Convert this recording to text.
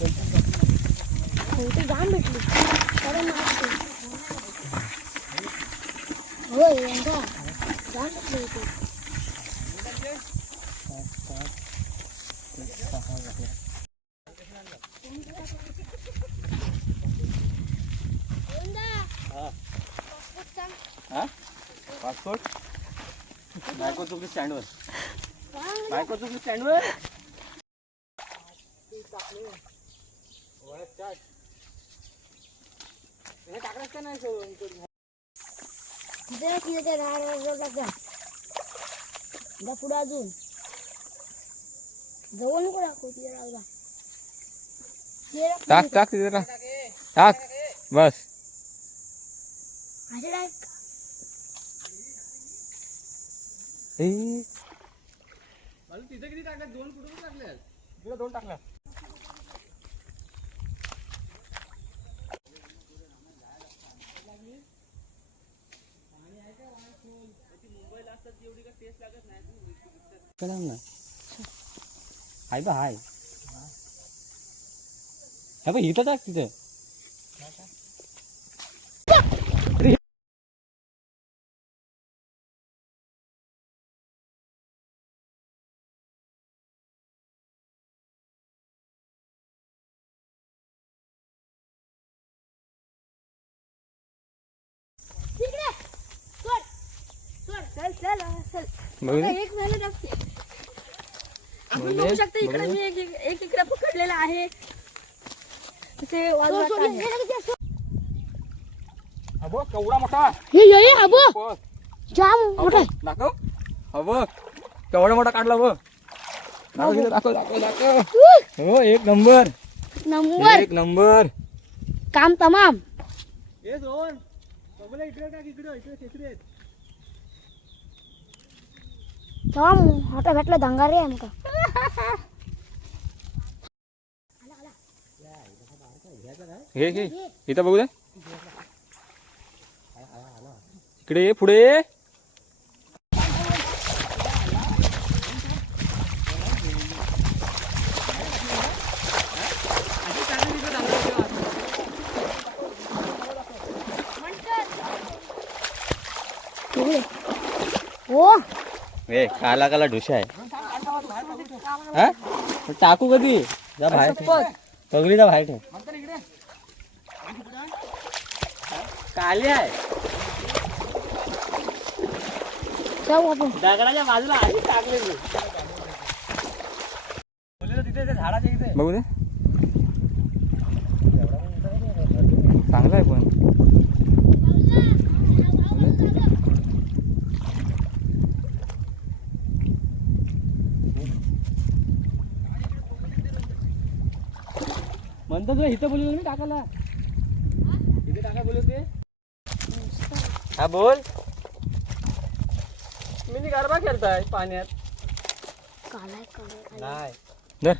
ते जाम भेटली होय यंदा जाम भेटली होती. पासपोर्ट बायको चुकली स्टँडवर. बायको चुकली स्टँडवर. टाकलंच का नाही पुढे अजून जवळ नको दाखव तिथे राहू. टाक टाक तिथे टाक बस. मला तिथे किती टाकल्या? 2 कुठून टाकल्या? तुला 2 टाकल्या. हाय बा हाय. हा बा इथं टाक तिथं. एक झालं टाकते. आपण बघू शकता इकडे मी एक इकडे पकडलेला आहे. ते अबो केवढा मोठा. हे ये अबो जाम मोठा दाखव. अबो केवढा मोठा काढला बघ. दाखव दाखव दाखव. हो एक नंबर नंबर एक नंबर. काम तमाम. ए सोन बघूला इकडे टाक. इकडे इकडे खेचरे आहेत. जाम मोठा भेटला दंगारे आहे मोठा. हे घे इथं बघू दे. इकडे ये पुढे ये. हो ए काला काला ढुशा आहे. हा टाकू कधी जा बाहेर. पगडी जा बाहेर. काली आहे. जाऊ आपण दगडाच्या बाजूला आधी टाकले. तिथे झाडाच्या इथे बघू दे. चांगला आहे पण. म्हणतो तुला इथं बोललो मी टाकायला. इथे टाका बोलत ते. हा बोल. मी गरबा खेळताय पाण्यात. कालाय नाही धर.